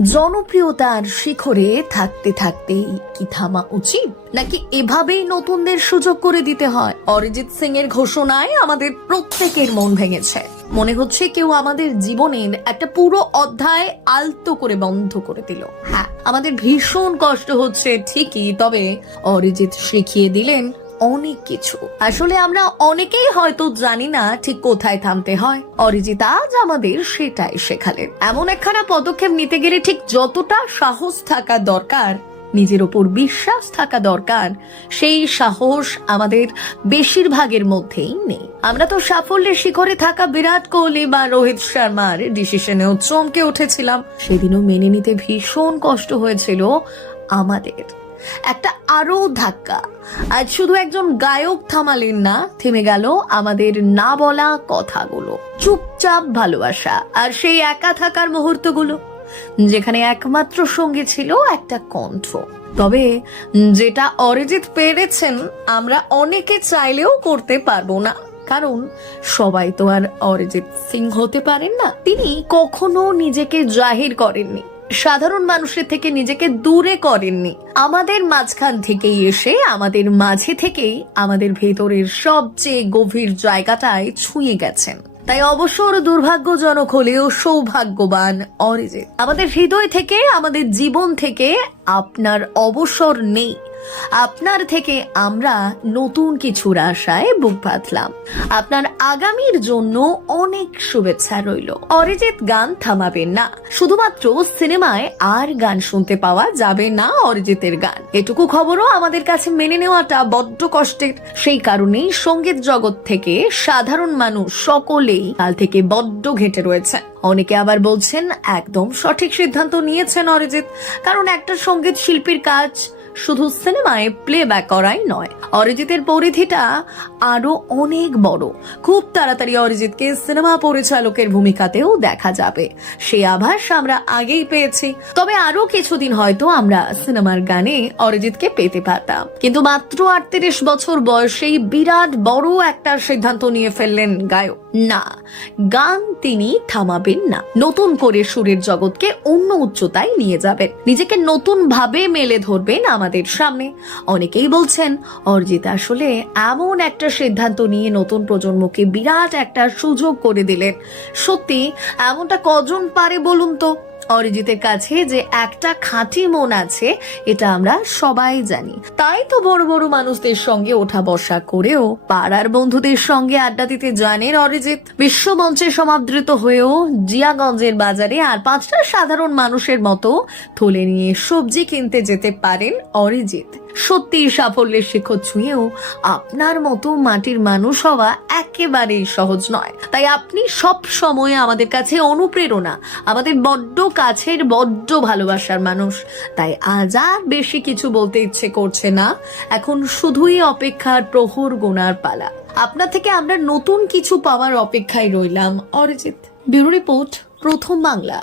জনপ্রিয়তার শিখরে থাকতে থাকতেই কি থামা উচিত, নাকি এভাবেই নতুনদের সুযোগ করে দিতে হয়? অরিজিৎ সিং এর ঘোষণায় আমাদের প্রত্যেকের মন ভেঙেছে। মনে হচ্ছে কেউ আমাদের জীবনের একটা পুরো অধ্যায় আলতো করে বন্ধ করে দিল। হ্যাঁ, আমাদের ভীষণ কষ্ট হচ্ছে ঠিকই, তবে অরিজিৎ শিখিয়ে দিলেন অনেক কিছু। আসলে আমরা অনেকেই হয়তো জানি না ঠিক কোথায় থামতে হয়। অরিজিৎ আজ আমাদের সেটাই শেখালেন। এমন একখানা পদক্ষেপ নিতে গেলে ঠিক যতটা সাহস থাকা দরকার, নিজের ওপর বিশ্বাস থাকা দরকার, সেই সাহস আমাদের বেশিরভাগের মধ্যেই নেই। আমরা তো সাফল্যের শিখরে থাকা বিরাট কোহলি বা রোহিত শর্মার ডিসিশনেও চমকে উঠেছিলাম। সেদিনও মেনে নিতে ভীষণ কষ্ট হয়েছিল আমাদের। একটা আরো ধাক্কা। আজ শুধু একজন গায়ক থামালেন না, থেমে গেল আমাদের না বলা কথাগুলো, চুপচাপ ভালোবাসা আর সেই একা থাকার মুহূর্তগুলো, যেখানে একমাত্র সঙ্গে ছিল একটা কণ্ঠ। তবে যেটা অরিজিৎ পেরেছেন, আমরা অনেকে চাইলেও করতে পারবো না, কারণ সবাই তো আর অরিজিৎ সিং হতে পারেন না। তিনি কখনো নিজেকে জাহির করেননি, সাধারণ মানুষের থেকে নিজেকে দূরে করেননি। আমাদের মাঝখান থেকেই এসে আমাদের মাঝে থেকেই আমাদের ভেতরের সবচেয়ে গভীর জায়গাটায় ছুঁয়ে গেছেন। তাই অবসর দুর্ভাগ্যজনক হলেও সৌভাগ্যবান অরিজিৎ। আমাদের হৃদয় থেকে, আমাদের জীবন থেকে আপনার অবসর নেই। আপনার থেকে আমরা নতুন কিছুর আশায় বুক বাঁধলাম। আপনার আগামীর জন্য অনেক শুভেচ্ছা রইল। অরিজিৎ গান থামাবেন না। শুধুমাত্র সিনেমায় আর গান শুনতে পাওয়া যাবে না অরিজিতের গান, এটুকু খবরও আমাদের কাছে মেনে নেওয়াটা বড্ড কষ্টের। সেই কারণেই সঙ্গীত জগৎ থেকে সাধারণ মানুষ সকলেই কাল থেকে বড্ড ঘেঁটে রয়েছে। অনেকে আবার বলছেন একদম সঠিক সিদ্ধান্ত নিয়েছেন অরিজিৎ, কারণ একটা সঙ্গীত শিল্পীর কাজ শুধু সিনেমায় প্লেব্যাক করাই নয়। অরিজিতের পরিধিটা আরো অনেক বড়। খুব তাড়াতাড়ি অরিজিৎকে সিনেমা পরিচালকের ভূমিকাতেও দেখা যাবে, সেই আভাস আমরা আগেই পেয়েছি। তবে আরো কিছুদিন হয়তো আমরা সিনেমার গানে অরিজিৎকে পেতে পারতাম, কিন্তু মাত্র 38 বছর বয়সেই বিরাট বড় একটা সিদ্ধান্ত নিয়ে ফেললেন গায়ক। না, গান তিনি থামাবেন না। নতুন করে সুরের জগৎকে অন্য উচ্চতায় নিয়ে যাবেন, নিজেকে নতুন ভাবে মেলে ধরবেন আমাদের সামনে। অনেকেই বলছেন অরিজিৎ আসলে এমন একটা সিদ্ধান্ত নিয়ে নতুন প্রজন্মকে বিরাট একটা সুযোগ করে দিলেন। সত্যি এমনটা কজন পারে বলুন তো? অরিজিতের কাছে যে একটা খাঁটি মন আছে, এটা আমরা সবাই জানি। তাই তো বড় বড় মানুষদের সঙ্গে ওঠা বসা করেও পাড়ার বন্ধুদের সঙ্গে আড্ডা দিতে জানেন অরিজিৎ। বিশ্বমঞ্চে সমাদৃত হয়েও জিয়াগঞ্জের বাজারে আর 5টা সাধারণ মানুষের মতো থলে নিয়ে সবজি কিনতে যেতে পারেন অরিজিৎ। সত্যি সাফল্যের শিখর ছুঁয়েও আপনার মতো মাটির মানুষ হওয়া একেবারেই সহজ নয়। তাই আপনি সব সময় আমাদের কাছে অনুপ্রেরণা, আমাদের বড্ড কাছের বড্ড ভালোবাসার মানুষ। তাই আজ আর বেশি কিছু বলতে ইচ্ছে করছে না, এখন শুধুই অপেক্ষার প্রহর গোনার পালা। আপনার থেকে আমরা নতুন কিছু পাওয়ার অপেক্ষায় রইলাম অরিজিৎ। ব্যুরো রিপোর্ট, প্রথম বাংলা।